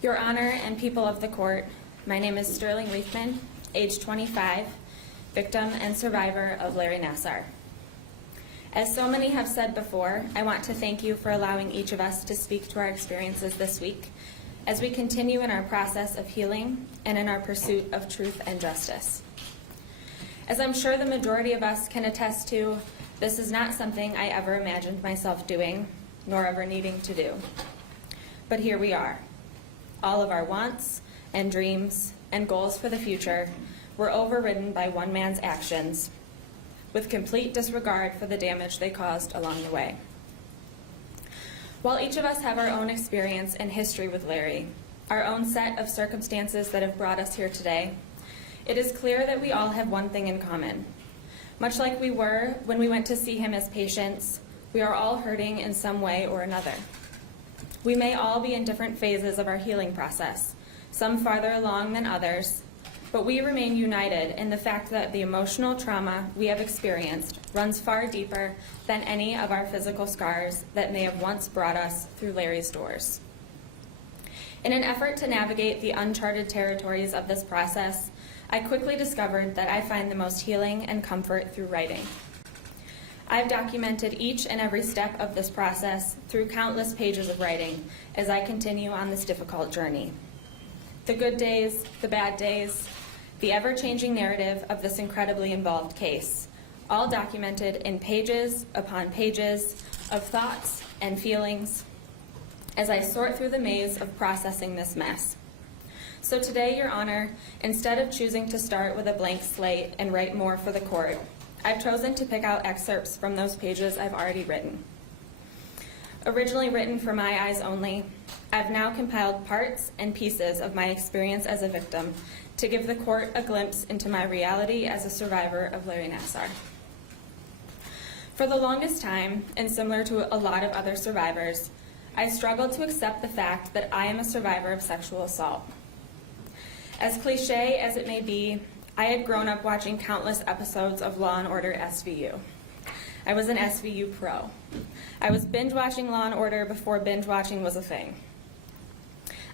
Your Honor and people of the court, my name is Sterling Riethman, age 25, victim and survivor of Larry Nassar. As so many have said before, I want to thank you for allowing each of us to speak to our experiences this week as we continue in our process of healing and in our pursuit of truth and justice. As I'm sure the majority of us can attest to, this is not something I ever imagined myself doing, nor ever needing to do. But here we are. All of our wants and dreams and goals for the future were overridden by one man's actions, with complete disregard for the damage they caused along the way. While each of us have our own experience and history with Larry, our own set of circumstances that have brought us here today, it is clear that we all have one thing in common. Much like we were when we went to see him as patients, we are all hurting in some way or another. We may all be in different phases of our healing process, some farther along than others, but we remain united in the fact that the emotional trauma we have experienced runs far deeper than any of our physical scars that may have once brought us through Larry's doors. In an effort to navigate the uncharted territories of this process, I quickly discovered that I find the most healing and comfort through writing. I've documented each and every step of this process through countless pages of writing as I continue on this difficult journey. The good days, the bad days, the ever-changing narrative of this incredibly involved case, all documented in pages upon pages of thoughts and feelings as I sort through the maze of processing this mess. So today, Your Honor, instead of choosing to start with a blank slate and write more for the court, I've chosen to pick out excerpts from those pages I've already written. Originally written for my eyes only, I've now compiled parts and pieces of my experience as a victim to give the court a glimpse into my reality as a survivor of Larry Nassar. For the longest time, and similar to a lot of other survivors, I struggled to accept the fact that I am a survivor of sexual assault. As cliche as it may be, I had grown up watching countless episodes of Law & Order SVU. I was an SVU pro. I was binge watching Law & Order before binge watching was a thing.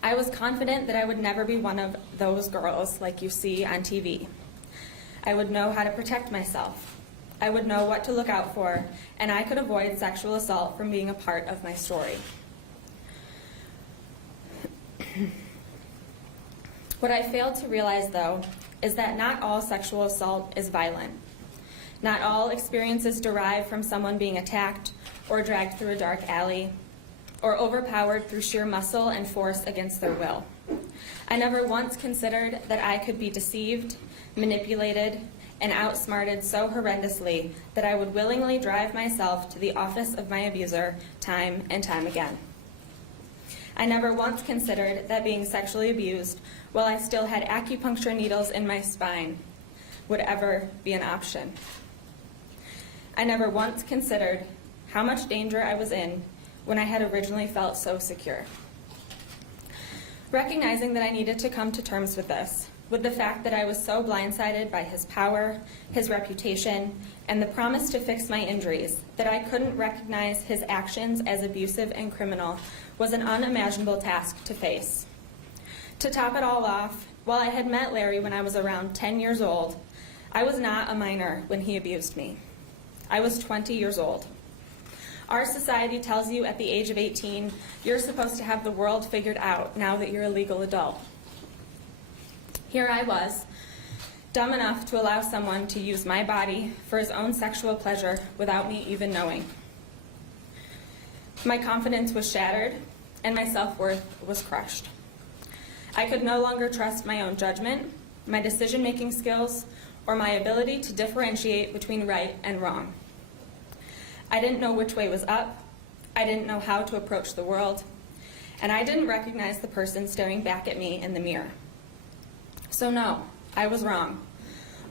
I was confident that I would never be one of those girls like you see on TV. I would know how to protect myself. I would know what to look out for, and I could avoid sexual assault from being a part of my story. What I failed to realize, though, is that not all sexual assault is violent. Not all experiences derive from someone being attacked or dragged through a dark alley or overpowered through sheer muscle and force against their will. I never once considered that I could be deceived, manipulated, and outsmarted so horrendously that I would willingly drive myself to the office of my abuser time and time again. I never once considered that being sexually abused while I still had acupuncture needles in my spine would ever be an option. I never once considered how much danger I was in when I had originally felt so secure. Recognizing that I needed to come to terms with this, with the fact that I was so blindsided by his power, his reputation, and the promise to fix my injuries that I couldn't recognize his actions as abusive and criminal was an unimaginable task to face. To top it all off, while I had met Larry when I was around 10 years old, I was not a minor when he abused me. I was 20 years old. Our society tells you at the age of 18, you're supposed to have the world figured out now that you're a legal adult. Here I was, dumb enough to allow someone to use my body for his own sexual pleasure without me even knowing. My confidence was shattered, and my self-worth was crushed. I could no longer trust my own judgment, my decision-making skills, or my ability to differentiate between right and wrong. I didn't know which way was up, I didn't know how to approach the world, and I didn't recognize the person staring back at me in the mirror. So no, I was wrong.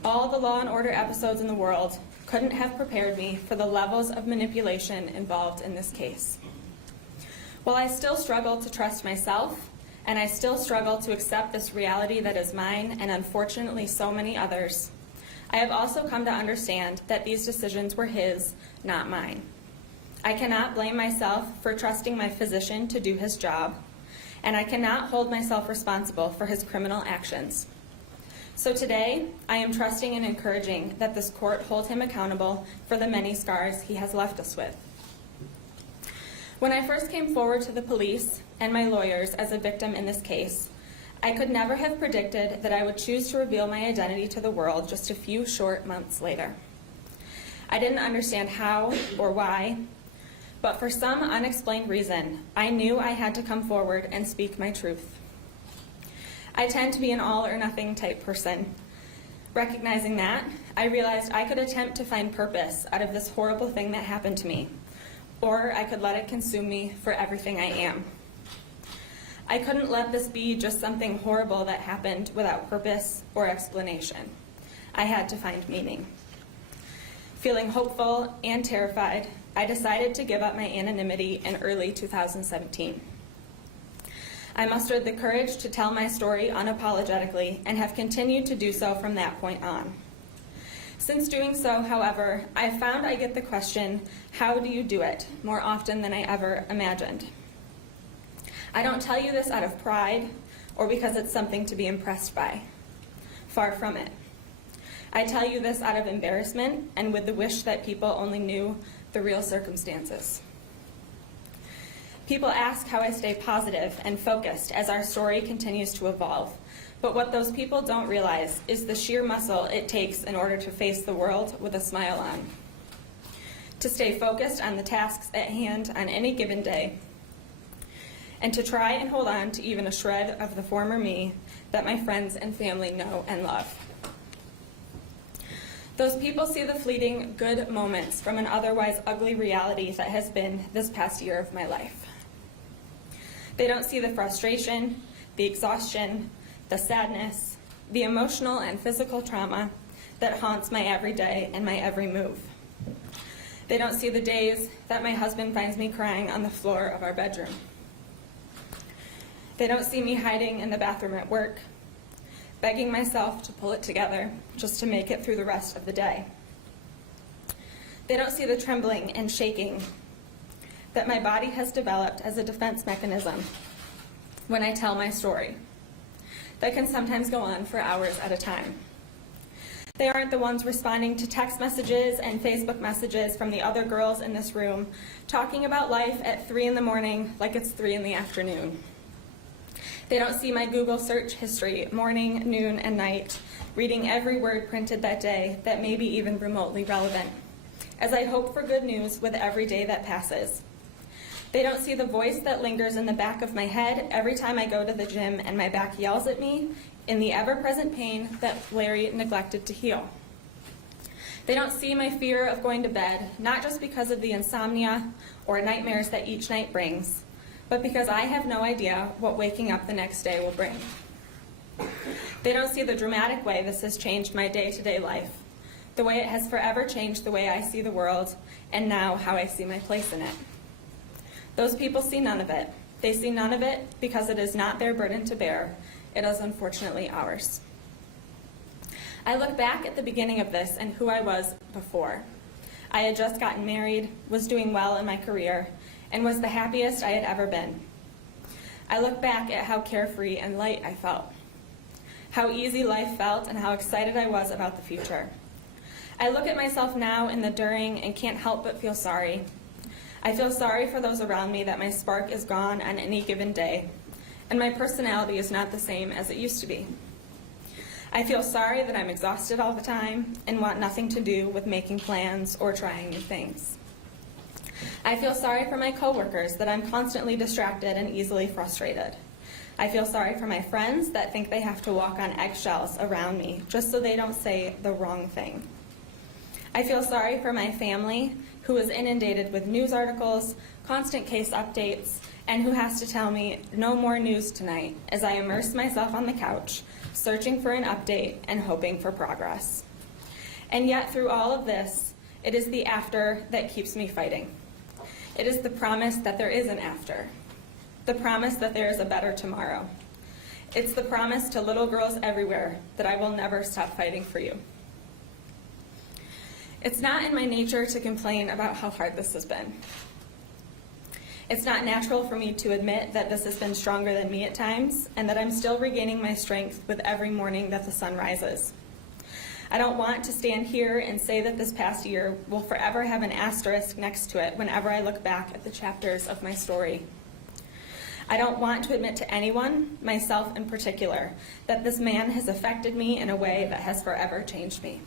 All the Law & Order episodes in the world couldn't have prepared me for the levels of manipulation involved in this case. While I still struggle to trust myself, and I still struggle to accept this reality that is mine and unfortunately so many others, I have also come to understand that these decisions were his, not mine. I cannot blame myself for trusting my physician to do his job, and I cannot hold myself responsible for his criminal actions. So today, I am trusting and encouraging that this court hold him accountable for the many scars he has left us with. When I first came forward to the police and my lawyers as a victim in this case, I could never have predicted that I would choose to reveal my identity to the world just a few short months later. I didn't understand how or why, but for some unexplained reason, I knew I had to come forward and speak my truth. I tend to be an all or nothing type person. Recognizing that, I realized I could attempt to find purpose out of this horrible thing that happened to me, or I could let it consume me for everything I am. I couldn't let this be just something horrible that happened without purpose or explanation. I had to find meaning. Feeling hopeful and terrified, I decided to give up my anonymity in early 2017. I mustered the courage to tell my story unapologetically and have continued to do so from that point on. Since doing so, however, I've found I get the question, how do you do it, more often than I ever imagined. I don't tell you this out of pride or because it's something to be impressed by. Far from it. I tell you this out of embarrassment and with the wish that people only knew the real circumstances. People ask how I stay positive and focused as our story continues to evolve, but what those people don't realize is the sheer muscle it takes in order to face the world with a smile on. To stay focused on the tasks at hand on any given day, and to try and hold on to even a shred of the former me that my friends and family know and love. Those people see the fleeting good moments from an otherwise ugly reality that has been this past year of my life. They don't see the frustration, the exhaustion, the sadness, the emotional and physical trauma that haunts my every day and my every move. They don't see the days that my husband finds me crying on the floor of our bedroom. They don't see me hiding in the bathroom at work, begging myself to pull it together just to make it through the rest of the day. They don't see the trembling and shaking that my body has developed as a defense mechanism when I tell my story that can sometimes go on for hours at a time. They aren't the ones responding to text messages and Facebook messages from the other girls in this room talking about life at 3 in the morning like it's 3 in the afternoon. They don't see my Google search history morning, noon, and night, reading every word printed that day that may be even remotely relevant, as I hope for good news with every day that passes. They don't see the voice that lingers in the back of my head every time I go to the gym and my back yells at me in the ever-present pain that Larry neglected to heal. They don't see my fear of going to bed, not just because of the insomnia or nightmares that each night brings, but because I have no idea what waking up the next day will bring. They don't see the dramatic way this has changed my day-to-day life, the way it has forever changed the way I see the world, and now how I see my place in it. Those people see none of it. They see none of it because it is not their burden to bear. It is unfortunately ours. I look back at the beginning of this and who I was before. I had just gotten married, was doing well in my career, and was the happiest I had ever been. I look back at how carefree and light I felt, how easy life felt, and how excited I was about the future. I look at myself now in the during and can't help but feel sorry. I feel sorry for those around me that my spark is gone on any given day, and my personality is not the same as it used to be. I feel sorry that I'm exhausted all the time and want nothing to do with making plans or trying new things. I feel sorry for my coworkers that I'm constantly distracted and easily frustrated. I feel sorry for my friends that think they have to walk on eggshells around me just so they don't say the wrong thing. I feel sorry for my family, who is inundated with news articles, constant case updates, and who has to tell me no more news tonight as I immerse myself on the couch, searching for an update and hoping for progress. And yet through all of this, it is the after that keeps me fighting. It is the promise that there is an after, the promise that there is a better tomorrow. It's the promise to little girls everywhere that I will never stop fighting for you. It's not in my nature to complain about how hard this has been. It's not natural for me to admit that this has been stronger than me at times, and that I'm still regaining my strength with every morning that the sun rises. I don't want to stand here and say that this past year will forever have an asterisk next to it whenever I look back at the chapters of my story. I don't want to admit to anyone, myself in particular, that this man has affected me in a way that has forever changed me.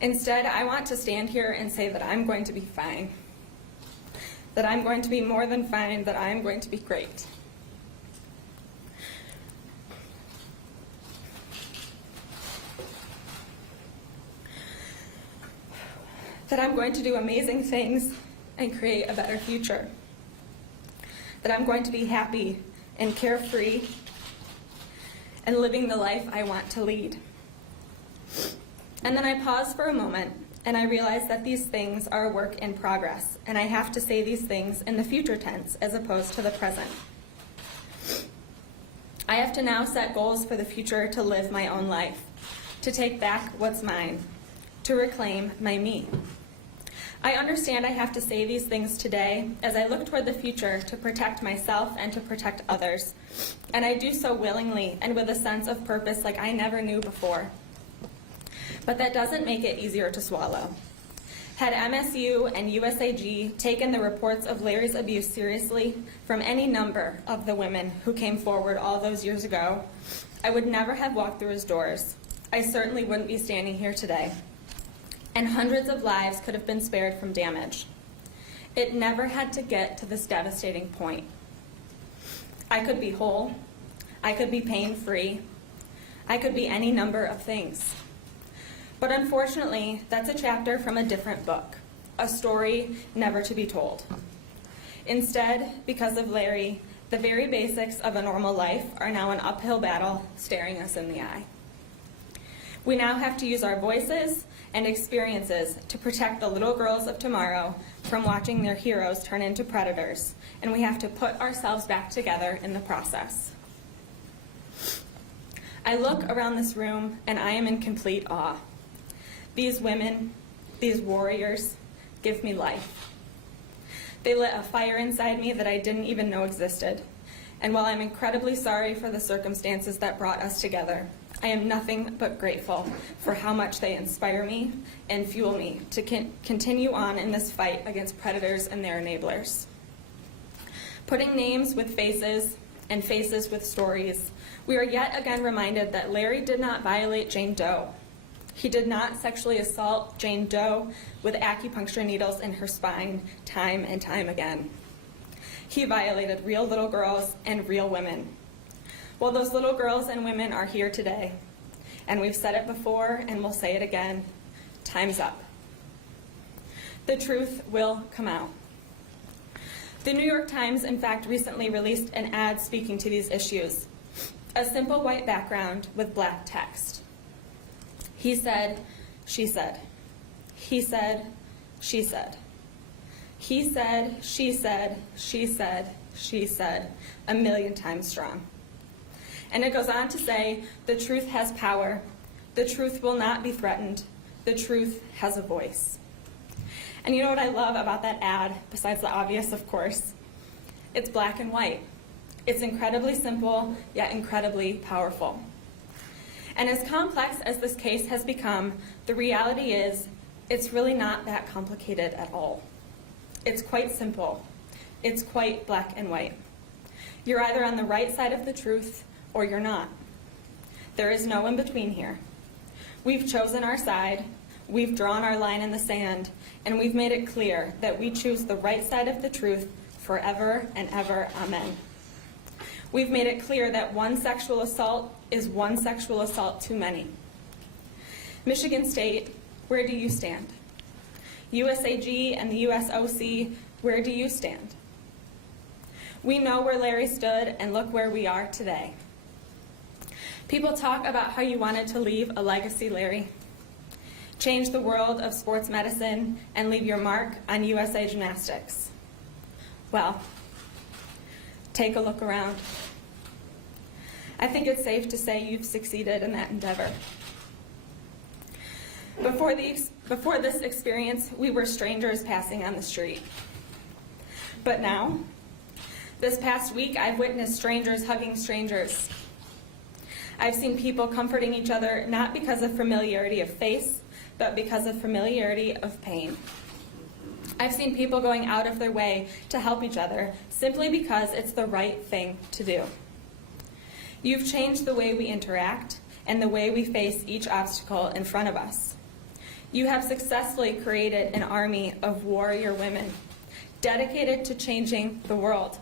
Instead, I want to stand here and say that I'm going to be fine, that I'm going to be more than fine, that I'm going to be great. That I'm going to do amazing things and create a better future. That I'm going to be happy and carefree and living the life I want to lead. And then I pause for a moment and I realize that these things are a work in progress, and I have to say these things in the future tense as opposed to the present. I have to now set goals for the future to live my own life, to take back what's mine, to reclaim my me. I understand I have to say these things today as I look toward the future to protect myself and to protect others, and I do so willingly and with a sense of purpose like I never knew before. But that doesn't make it easier to swallow. Had MSU and USAG taken the reports of Larry's abuse seriously from any number of the women who came forward all those years ago, I would never have walked through his doors. I certainly wouldn't be standing here today. And hundreds of lives could have been spared from damage. It never had to get to this devastating point. I could be whole. I could be pain-free. I could be any number of things. But unfortunately, that's a chapter from a different book, a story never to be told. Instead, because of Larry, the very basics of a normal life are now an uphill battle staring us in the eye. We now have to use our voices and experiences to protect the little girls of tomorrow from watching their heroes turn into predators, and we have to put ourselves back together in the process. I look around this room and I am in complete awe. These women, these warriors, give me life. They lit a fire inside me that I didn't even know existed. And while I'm incredibly sorry for the circumstances that brought us together, I am nothing but grateful for how much they inspire me and fuel me to continue on in this fight against predators and their enablers. Putting names with faces and faces with stories, we are yet again reminded that Larry did not violate Jane Doe. He did not sexually assault Jane Doe with acupuncture needles in her spine time and time again. He violated real little girls and real women. Well, those little girls and women are here today, and we've said it before and we'll say it again, time's up. The truth will come out. The New York Times, in fact, recently released an ad speaking to these issues, a simple white background with black text. He said, she said. He said, she said. He said, she said, she said, she said, 1,000,000 times strong. And it goes on to say, the truth has power. The truth will not be threatened. The truth has a voice. And you know what I love about that ad, besides the obvious, of course? It's black and white. It's incredibly simple, yet incredibly powerful. And as complex as this case has become, the reality is it's really not that complicated at all. It's quite simple. It's quite black and white. You're either on the right side of the truth or you're not. There is no in between here. We've chosen our side, we've drawn our line in the sand, and we've made it clear that we choose the right side of the truth forever and ever, amen. We've made it clear that one sexual assault is one sexual assault too many. Michigan State, where do you stand? USAG and the USOC, where do you stand? We know where Larry stood, and look where we are today. People talk about how you wanted to leave a legacy, Larry. Change the world of sports medicine and leave your mark on USA Gymnastics. Well, take a look around. I think it's safe to say you've succeeded in that endeavor. Before this experience, we were strangers passing on the street. But now, this past week, I've witnessed strangers hugging strangers. I've seen people comforting each other not because of familiarity of face, but because of familiarity of pain. I've seen people going out of their way to help each other simply because it's the right thing to do. You've changed the way we interact and the way we face each obstacle in front of us. You have successfully created an army of warrior women dedicated to changing the world.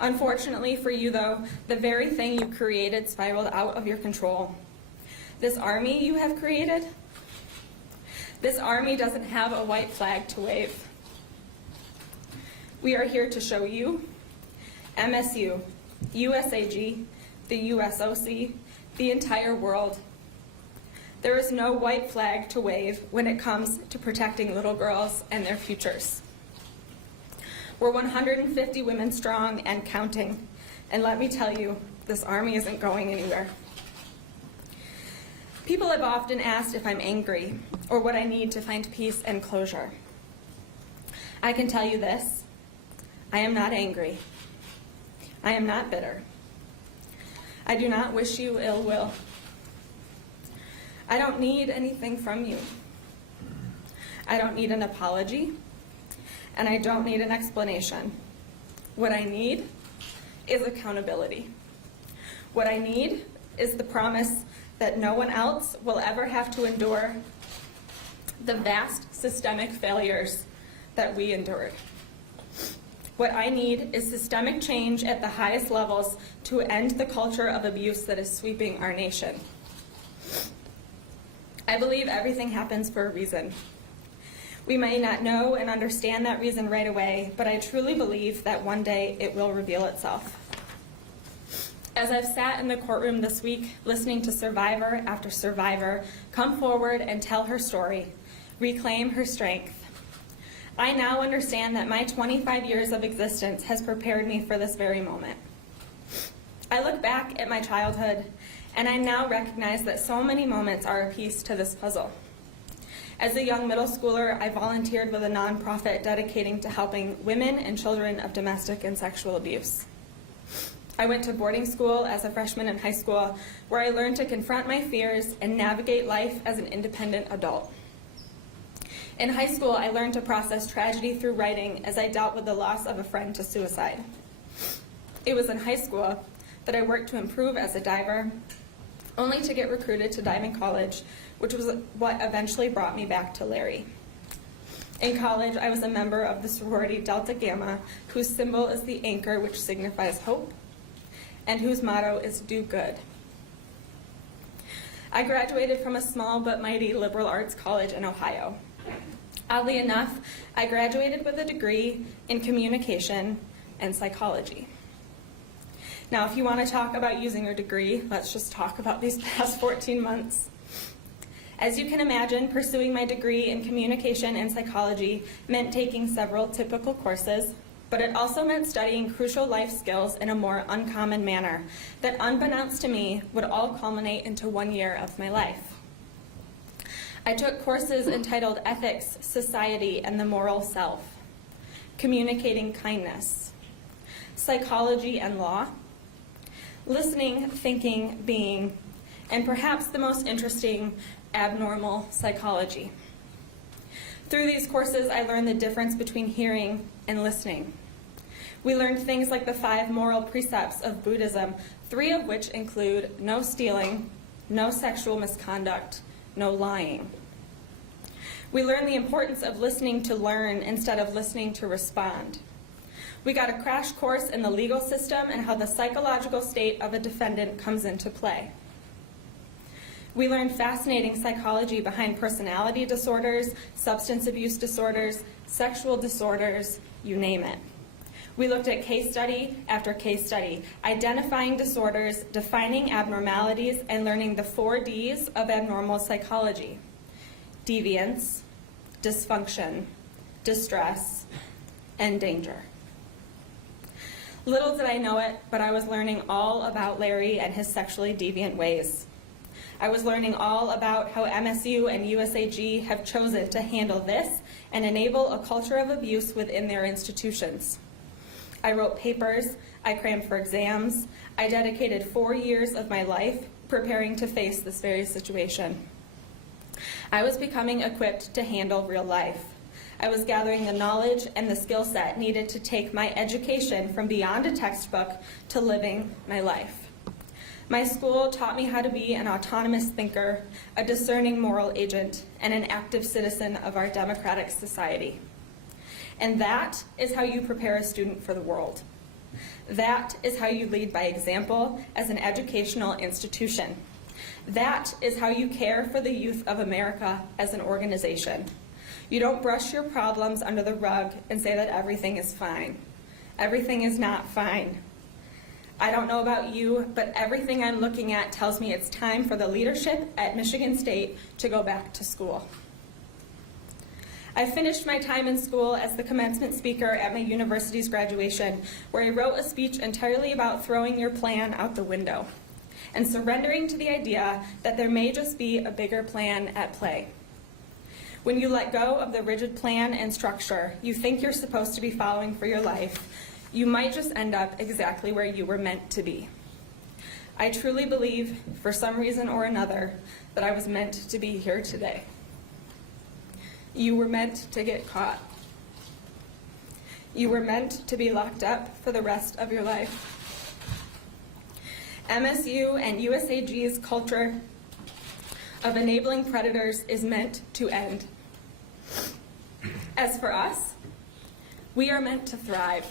Unfortunately for you, though, the very thing you created spiraled out of your control. This army you have created, this army doesn't have a white flag to wave. We are here to show you, MSU, USAG, the USOC, the entire world. There is no white flag to wave when it comes to protecting little girls and their futures. We're 150 women strong and counting, and let me tell you, this army isn't going anywhere. People have often asked if I'm angry or what I need to find peace and closure. I can tell you this, I am not angry. I am not bitter. I do not wish you ill will. I don't need anything from you. I don't need an apology, and I don't need an explanation. What I need is accountability. What I need is the promise that no one else will ever have to endure the vast systemic failures that we endured. What I need is systemic change at the highest levels to end the culture of abuse that is sweeping our nation. I believe everything happens for a reason. We may not know and understand that reason right away, but I truly believe that one day it will reveal itself. As I've sat in the courtroom this week, listening to survivor after survivor come forward and tell her story, reclaim her strength, I now understand that my 25 years of existence has prepared me for this very moment. I look back at my childhood, and I now recognize that so many moments are a piece to this puzzle. As a young middle schooler, I volunteered with a nonprofit dedicating to helping women and children of domestic and sexual abuse. I went to boarding school as a freshman in high school, where I learned to confront my fears and navigate life as an independent adult. In high school, I learned to process tragedy through writing as I dealt with the loss of a friend to suicide. It was in high school that I worked to improve as a diver, only to get recruited to diving college, which was what eventually brought me back to Larry. In college, I was a member of the sorority Delta Gamma, whose symbol is the anchor, which signifies hope, and whose motto is do good. I graduated from a small but mighty liberal arts college in Ohio. Oddly enough, I graduated with a degree in communication and psychology. Now, if you want to talk about using your degree, let's just talk about these past 14 months. As you can imagine, pursuing my degree in communication and psychology meant taking several typical courses, but it also meant studying crucial life skills in a more uncommon manner that, unbeknownst to me, would all culminate into 1 year of my life. I took courses entitled Ethics, Society, and the Moral Self, Communicating Kindness, Psychology and Law, Listening, Thinking, Being, and perhaps the most interesting, Abnormal Psychology. Through these courses, I learned the difference between hearing and listening. We learned things like the 5 moral precepts of Buddhism, 3 of which include no stealing, no sexual misconduct, no lying. We learned the importance of listening to learn instead of listening to respond. We got a crash course in the legal system and how the psychological state of a defendant comes into play. We learned fascinating psychology behind personality disorders, substance abuse disorders, sexual disorders, you name it. We looked at case study after case study, identifying disorders, defining abnormalities, and learning the 4 Ds of abnormal psychology: deviance, dysfunction, distress, and danger. Little did I know it, but I was learning all about Larry and his sexually deviant ways. I was learning all about how MSU and USAG have chosen to handle this and enable a culture of abuse within their institutions. I wrote papers, I crammed for exams, I dedicated 4 years of my life preparing to face this very situation. I was becoming equipped to handle real life. I was gathering the knowledge and the skill set needed to take my education from beyond a textbook to living my life. My school taught me how to be an autonomous thinker, a discerning moral agent, and an active citizen of our democratic society. And that is how you prepare a student for the world. That is how you lead by example as an educational institution. That is how you care for the youth of America as an organization. You don't brush your problems under the rug and say that everything is fine. Everything is not fine. I don't know about you, but everything I'm looking at tells me it's time for the leadership at Michigan State to go back to school. I finished my time in school as the commencement speaker at my university's graduation, where I wrote a speech entirely about throwing your plan out the window and surrendering to the idea that there may just be a bigger plan at play. When you let go of the rigid plan and structure you think you're supposed to be following for your life, you might just end up exactly where you were meant to be. I truly believe, for some reason or another, that I was meant to be here today. You were meant to get caught. You were meant to be locked up for the rest of your life. MSU and USAG's culture of enabling predators is meant to end. As for us, we are meant to thrive.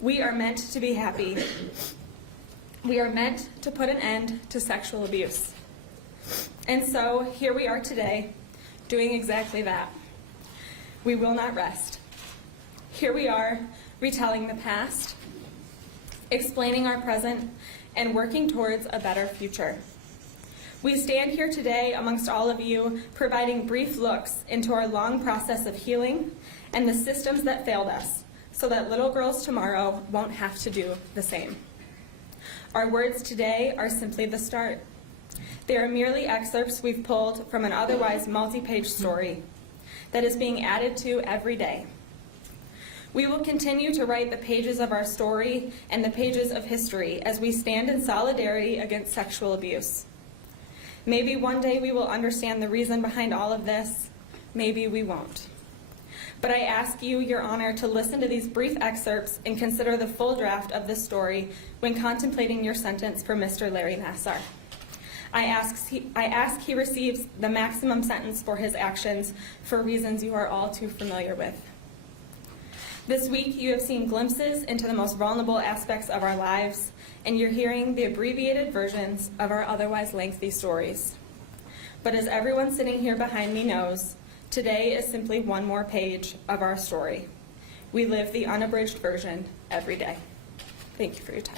We are meant to be happy. We are meant to put an end to sexual abuse. And so here we are today, doing exactly that. We will not rest. Here we are, retelling the past, explaining our present, and working towards a better future. We stand here today amongst all of you, providing brief looks into our long process of healing and the systems that failed us, so that little girls tomorrow won't have to do the same. Our words today are simply the start. They are merely excerpts we've pulled from an otherwise multi-page story that is being added to every day. We will continue to write the pages of our story and the pages of history as we stand in solidarity against sexual abuse. Maybe one day we will understand the reason behind all of this. Maybe we won't. But I ask you, Your Honor, to listen to these brief excerpts and consider the full draft of this story when contemplating your sentence for Mr. Larry Nassar. I ask he receives the maximum sentence for his actions for reasons you are all too familiar with. This week, you have seen glimpses into the most vulnerable aspects of our lives, and you're hearing the abbreviated versions of our otherwise lengthy stories. But as everyone sitting here behind me knows, today is simply one more page of our story. We live the unabridged version every day. Thank you for your time.